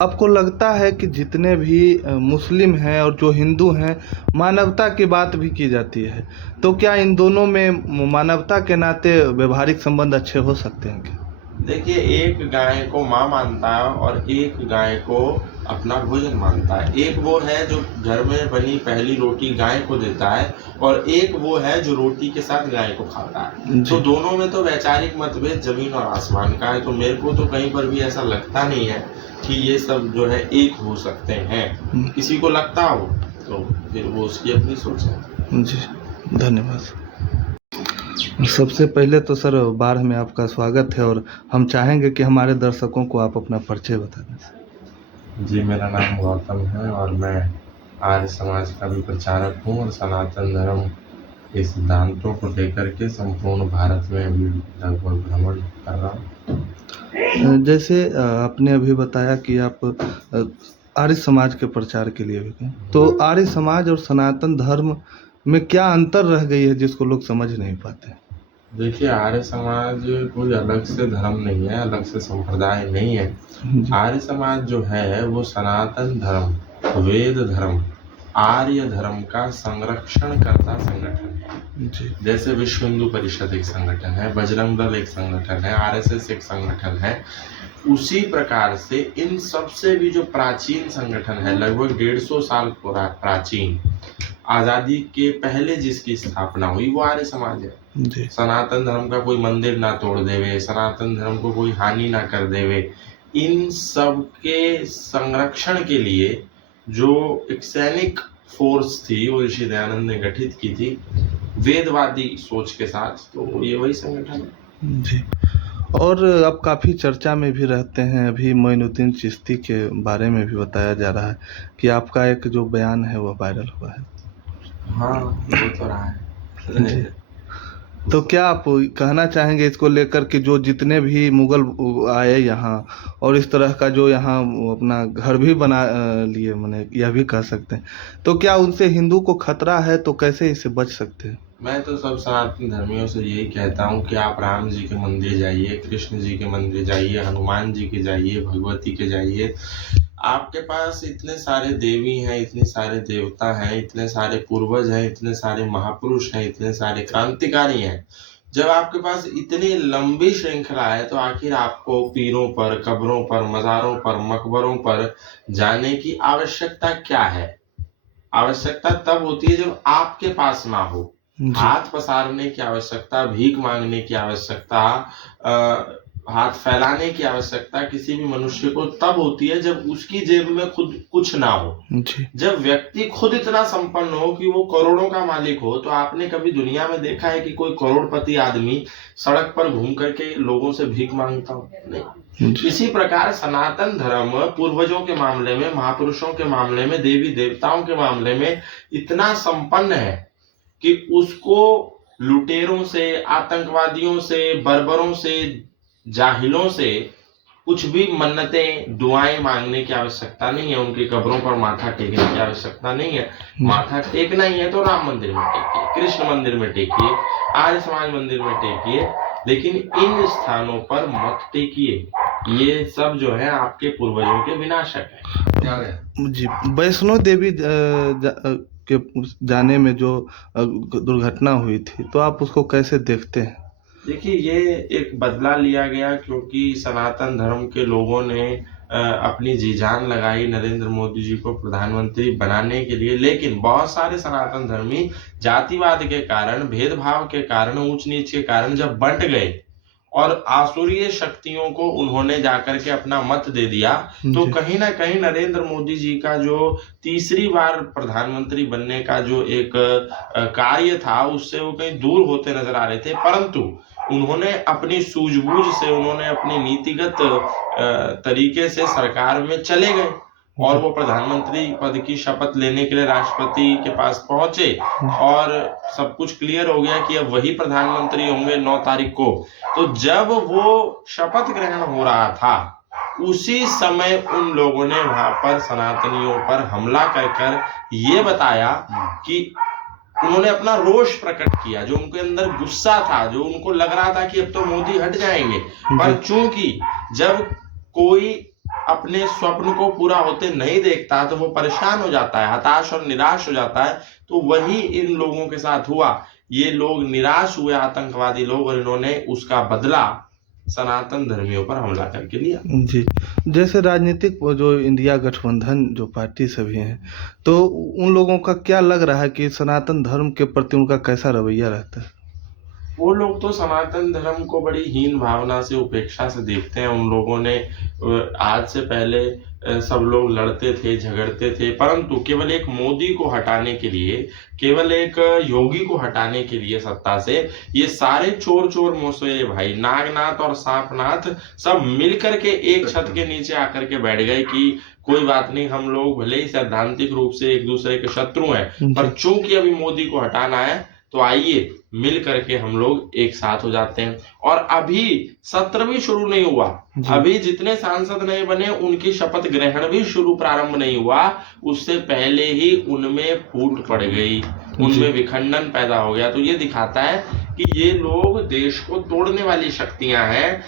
आपको लगता है कि जितने भी मुस्लिम हैं और जो हिंदू हैं, मानवता की बात भी की जाती है, तो क्या इन दोनों में मानवता के नाते व्यवहारिक संबंध अच्छे हो सकते हैं क्या? देखिए, एक गाय को माँ मानता है और एक गाय को अपना भोजन मानता है। एक वो है जो घर में बनी पहली रोटी गाय को देता है और एक वो है जो रोटी के साथ गाय को खाता है। तो जी। दोनों में तो वैचारिक मतभेद जमीन और आसमान का है। तो मेरे को तो कहीं पर भी ऐसा लगता नहीं है कि ये सब जो है एक हो सकते हैं। किसी को लगता हो तो फिर वो उसकी अपनी सोच है। जी, धन्यवाद। सबसे पहले तो सर बाढ़ में आपका स्वागत है और हम चाहेंगे कि हमारे दर्शकों को आप अपना परिचय बता दें। जी, मेरा नाम गौतम है और मैं आर्य समाज का भी प्रचारक हूँ और सनातन धर्म के सिद्धांतों को लेकर के संपूर्ण भारत में अभी लगभग भ्रमण कर रहा हूँ। जैसे आपने अभी बताया कि आप आर्य समाज के प्रचार के लिए भी गए, तो आर्य समाज और सनातन धर्म में क्या अंतर रह गई है जिसको लोग समझ नहीं पाते? देखिए, आर्य समाज कोई अलग से धर्म नहीं है, अलग से संप्रदाय नहीं है। जी। आर्य समाज जो है वो सनातन धर्म, वेद धर्म, आर्य धर्म का संरक्षण करता संगठन है। जी। जैसे विश्व हिंदू परिषद एक संगठन है, बजरंग दल एक संगठन है, आरएसएस एक संगठन है। उसी प्रकार से इन सबसे भी जो प्राचीन संगठन है, लगभग 150 साल प्राचीन, आजादी के पहले जिसकी स्थापना हुई वो आर्य समाज है। जी। सनातन धर्म का कोई मंदिर ना तोड़ देवे, सनातन धर्म को कोई हानि ना कर देवे, इन सब के संरक्षण के लिए जो एक सैनिक फोर्स थी वो ऋषि दयानंद ने गठित की थी वेदवादी सोच के साथ। तो ये वही संगठन है। जी। और अब काफ़ी चर्चा में भी रहते हैं, अभी मोइनुद्दीन चिश्ती के बारे में भी बताया जा रहा है कि आपका एक जो बयान है वो वायरल हुआ है। हाँ, वो तो रहा है। जी। तो क्या आप कहना चाहेंगे इसको लेकर कि जो जितने भी मुगल आए यहाँ और इस तरह का जो यहाँ अपना घर भी बना लिए, माने यह भी कह सकते हैं, तो क्या उनसे हिंदू को खतरा है? तो कैसे इससे बच सकते हैं? मैं तो सब सनातन धर्मियों से यही कहता हूँ कि आप राम जी के मंदिर जाइए, कृष्ण जी के मंदिर जाइए, हनुमान जी के जाइए, भगवती के जाइए। आपके पास इतने सारे देवी हैं, इतने सारे देवता हैं, इतने सारे पूर्वज हैं, इतने सारे महापुरुष हैं, इतने सारे क्रांतिकारी हैं। जब आपके पास इतनी लंबी श्रृंखला है तो आखिर आपको पीरों पर, कब्रों पर, मज़ारों पर, मकबरों पर जाने की आवश्यकता क्या है? आवश्यकता तब होती है जब आपके पास ना हो। हाथ पसारने की आवश्यकता, भीख मांगने की आवश्यकता, हाथ फैलाने की आवश्यकता किसी भी मनुष्य को तब होती है जब उसकी जेब में खुद कुछ ना हो। जी। जब व्यक्ति खुद इतना संपन्न हो कि वो करोड़ों का मालिक हो। तो आपने कभी दुनिया में देखा है कि कोई करोड़पति आदमी सड़क पर घूम करके लोगों से भीख मांगता हो? नहीं। इसी प्रकार सनातन धर्म पूर्वजों के मामले में, महापुरुषों के मामले में, देवी देवताओं के मामले में इतना संपन्न है कि उसको लुटेरों से, आतंकवादियों से, बर्बरों से, जाहिलों से कुछ भी मन्नतें, दुआएं मांगने की आवश्यकता नहीं है। उनकी कब्रों पर माथा टेकने की आवश्यकता नहीं है। माथा टेकना ही है तो राम मंदिर में टेकिए, कृष्ण मंदिर में टेकिए, आर्य समाज मंदिर में टेकिए, लेकिन इन स्थानों पर मत टेकिए। ये सब जो है आपके पूर्वजों के विनाशक है। जी। वैष्णो देवी के जाने में जो दुर्घटना हुई थी, तो आप उसको कैसे देखते हैं? देखिए, ये एक बदला लिया गया क्योंकि सनातन धर्म के लोगों ने अपनी जी जान लगाई नरेंद्र मोदी जी को प्रधानमंत्री बनाने के लिए। लेकिन बहुत सारे सनातन धर्मी जातिवाद के कारण, भेदभाव के कारण, ऊंच नीच के कारण जब बंट गए और आसुरीय शक्तियों को उन्होंने जाकर के अपना मत दे दिया, तो कहीं ना कहीं नरेंद्र मोदी जी का जो तीसरी बार प्रधानमंत्री बनने का जो एक कार्य था उससे वो कहीं दूर होते नजर आ रहे थे। परंतु उन्होंने अपनी सूझबूझ से, उन्होंने अपनी नीतिगत तरीके से सरकार में चले गए और वो प्रधानमंत्री पद की शपथ लेने के लिए राष्ट्रपति के पास पहुंचे और सब कुछ क्लियर हो गया कि अब वही प्रधानमंत्री होंगे 9 तारीख को। तो जब वो शपथ ग्रहण हो रहा था उसी समय उन लोगों ने वहां पर सनातनियों पर हमला कर ये बताया कि उन्होंने अपना रोष प्रकट किया, जो उनके अंदर गुस्सा था, जो उनको लग रहा था कि अब तो मोदी हट जाएंगे। पर चूंकि जब कोई अपने स्वप्न को पूरा होते नहीं देखता तो वो परेशान हो जाता है, हताश और निराश हो जाता है। तो वही इन लोगों के साथ हुआ। ये लोग निराश हुए, आतंकवादी लोग, और इन्होंने उसका बदला सनातन धर्मियों पर हमला करके लिया। जी, जैसे राजनीतिक वो जो इंडिया गठबंधन जो पार्टी सभी हैं, तो उन लोगों का क्या लग रहा है कि सनातन धर्म के प्रति उनका कैसा रवैया रहता है? वो लोग तो सनातन धर्म को बड़ी हीन भावना से, उपेक्षा से देखते हैं। उन लोगों ने आज से पहले सब लोग लड़ते थे, झगड़ते थे, परंतु केवल एक मोदी को हटाने के लिए, केवल एक योगी को हटाने के लिए सत्ता से, ये सारे चोर चोर मौसेरे भाई, नागनाथ और सांपनाथ सब मिलकर के एक छत के नीचे आकर के बैठ गए कि कोई बात नहीं, हम लोग भले ही सैद्धांतिक रूप से एक दूसरे के शत्रु हैं, पर चूंकि अभी मोदी को हटाना है तो आइए मिल करके हम लोग एक साथ हो जाते हैं। और अभी सत्र भी शुरू नहीं हुआ, अभी जितने सांसद नहीं बने उनकी शपथ ग्रहण भी प्रारंभ नहीं हुआ, उससे पहले ही उनमें फूट पड़ गई, उनमें विखंडन पैदा हो गया। तो ये दिखाता है कि ये लोग देश को तोड़ने वाली शक्तियां हैं,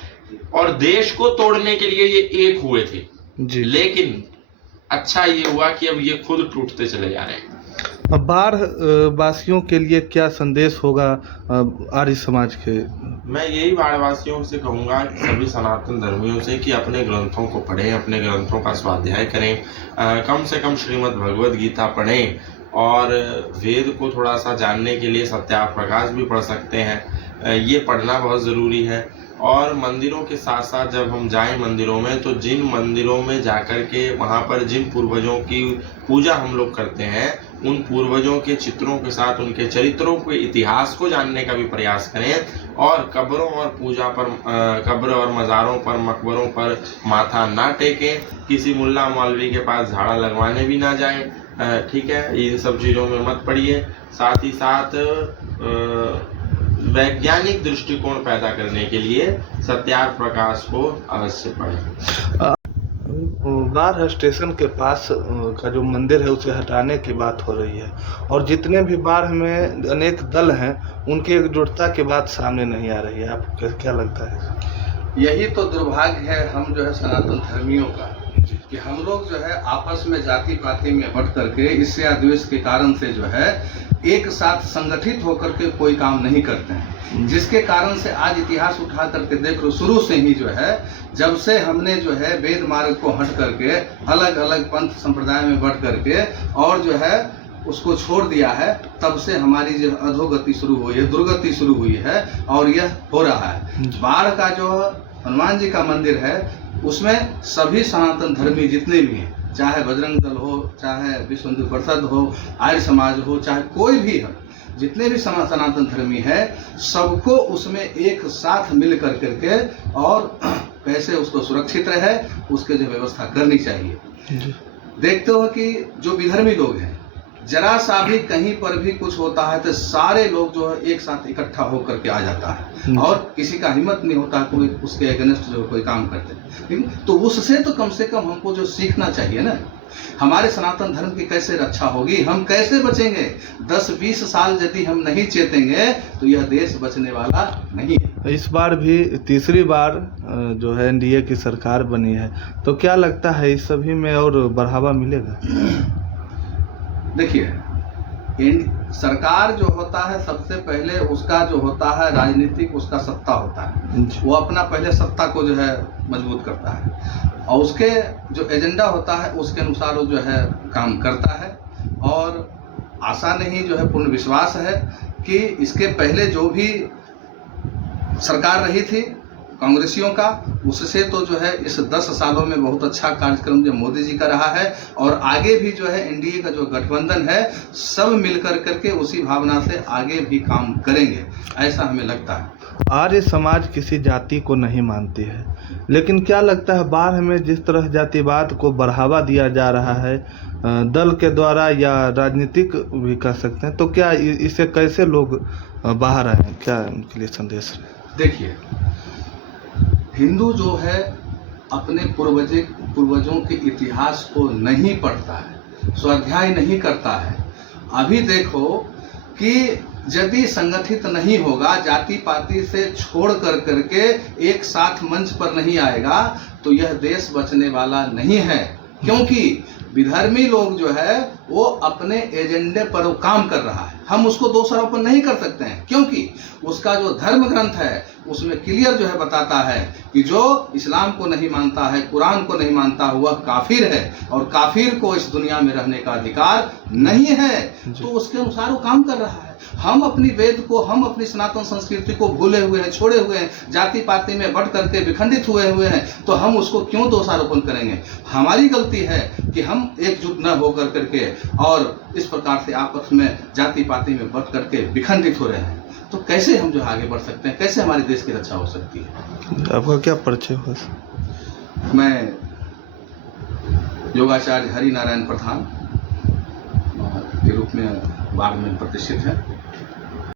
और देश को तोड़ने के लिए ये एक हुए थे जी। लेकिन अच्छा ये हुआ कि अब ये खुद टूटते चले जा रहे हैं। अब बाढ़ वासियों के लिए क्या संदेश होगा आर्य समाज के? मैं यही बाढ़वासियों से कहूंगा, सभी सनातन धर्मियों से, कि अपने ग्रंथों को पढ़ें, अपने ग्रंथों का स्वाध्याय करें, कम से कम श्रीमद् भगवद गीता पढ़ें, और वेद को थोड़ा सा जानने के लिए सत्याप्रकाश भी पढ़ सकते हैं। ये पढ़ना बहुत ज़रूरी है। और मंदिरों के साथ साथ जब हम जाएं मंदिरों में, तो जिन मंदिरों में जाकर के वहाँ पर जिन पूर्वजों की पूजा हम लोग करते हैं, उन पूर्वजों के चित्रों के साथ उनके चरित्रों के इतिहास को जानने का भी प्रयास करें। और कब्रों और पूजा पर, कब्र और मज़ारों पर, मकबरों पर माथा ना टेकें, किसी मुल्ला मौलवी के पास झाड़ा लगवाने भी ना जाएं, ठीक है, इन सब चीज़ों में मत पड़िए। साथ ही साथ वैज्ञानिक दृष्टिकोण पैदा करने के लिए सत्यार्थ प्रकाश को अवश्य पढ़ें। बाढ़ स्टेशन के पास का जो मंदिर है उसे हटाने की बात हो रही है, और जितने भी बाढ़ में अनेक दल हैं उनकी एकजुटता की बात सामने नहीं आ रही है। आपको क्या लगता है? यही तो दुर्भाग्य है हम जो है सनातन धर्मियों का, कि हम लोग जो है आपस में जाति पाति में बट करके, इससे द्वेष के कारण से जो है एक साथ संगठित होकर के कोई काम नहीं करते हैं, जिसके कारण से आज इतिहास उठा करके देख लो, शुरू से ही जो है, जब से हमने जो है वेद मार्ग को हट करके अलग अलग पंथ संप्रदाय में बट करके और जो है उसको छोड़ दिया है, तब से हमारी जो अधोगति शुरू हुई है, दुर्गति शुरू हुई है, और यह हो रहा है। बाढ़ का जो हनुमान जी का मंदिर है, उसमें सभी सनातन धर्मी जितने भी हैं, चाहे बजरंग दल हो, चाहे विश्व हिंदू परिषद हो, आर्य समाज हो, चाहे कोई भी हो, जितने भी सनातन धर्मी है, सबको उसमें एक साथ मिल कर करके और कैसे उसको सुरक्षित रहे उसके जो व्यवस्था करनी चाहिए। देखते हो कि जो विधर्मी लोग हैं, जरा सा भी कहीं पर भी कुछ होता है तो सारे लोग जो है एक साथ इकट्ठा होकर के आ जाता है, और किसी का हिम्मत नहीं होता कोई उसके अगेंस्ट जो कोई काम करते। तो उससे तो कम से कम हमको जो सीखना चाहिए ना, हमारे सनातन धर्म की कैसे रक्षा होगी, हम कैसे बचेंगे। 10-20 साल यदि हम नहीं चेतेंगे तो यह देश बचने वाला नहीं है। इस बार भी तीसरी बार जो है एनडीए की सरकार बनी है, तो क्या लगता है इस सभी में और बढ़ावा मिलेगा? देखिए, सरकार जो होता है, सबसे पहले उसका जो होता है राजनीतिक, उसका सत्ता होता है, वो अपना पहले सत्ता को जो है मजबूत करता है, और उसके जो एजेंडा होता है उसके अनुसार वो जो है काम करता है। और आशा नहीं, जो है पूर्ण विश्वास है कि इसके पहले जो भी सरकार रही थी कांग्रेसियों का, उससे तो जो है इस 10 सालों में बहुत अच्छा कार्यक्रम जो मोदी जी का रहा है, और आगे भी जो है एनडीए का जो गठबंधन है, सब मिलकर करके उसी भावना से आगे भी काम करेंगे, ऐसा हमें लगता है। आर्य समाज किसी जाति को नहीं मानती है, लेकिन क्या लगता है बाढ़ में जिस तरह जातिवाद को बढ़ावा दिया जा रहा है दल के द्वारा या राजनीतिक भी कह सकते हैं, तो क्या इससे कैसे लोग बाहर आए, क्या उनके लिए संदेश? देखिए, हिंदू जो है अपने पूर्वजों के इतिहास को नहीं पढ़ता है, स्वाध्याय नहीं करता है। अभी देखो कि यदि संगठित नहीं होगा, जाति पाति से छोड़ कर करके एक साथ मंच पर नहीं आएगा, तो यह देश बचने वाला नहीं है, क्योंकि विधर्मी लोग जो है वो अपने एजेंडे पर वो काम कर रहा है। हम उसको दोषारोपण नहीं कर सकते हैं, क्योंकि उसका जो धर्म ग्रंथ है उसमें क्लियर जो है बताता है कि जो इस्लाम को नहीं मानता है, कुरान को नहीं मानता, वह काफिर है और काफिर को इस दुनिया में रहने का अधिकार नहीं है। तो उसके अनुसार वो काम कर रहा है। हम अपनी वेद को, हम अपनी सनातन संस्कृति को भूले हुए हैं, छोड़े हुए हैं, जाति पाति में बंट करके विखंडित हुए हैं, तो हम उसको क्यों दोषारोपण करेंगे? हमारी गलती है कि हम एकजुट न होकर करके और इस प्रकार से आपस में जाति पाति में बंट करके विखंडित हो रहे हैं। तो कैसे हम जो आगे बढ़ सकते हैं, कैसे हमारे देश की रक्षा हो सकती है? आपका क्या परिचय हुआ? मैं योगाचार्य हरि नारायण प्रधान के रूप में बाढ़ में प्रतिष्ठित है।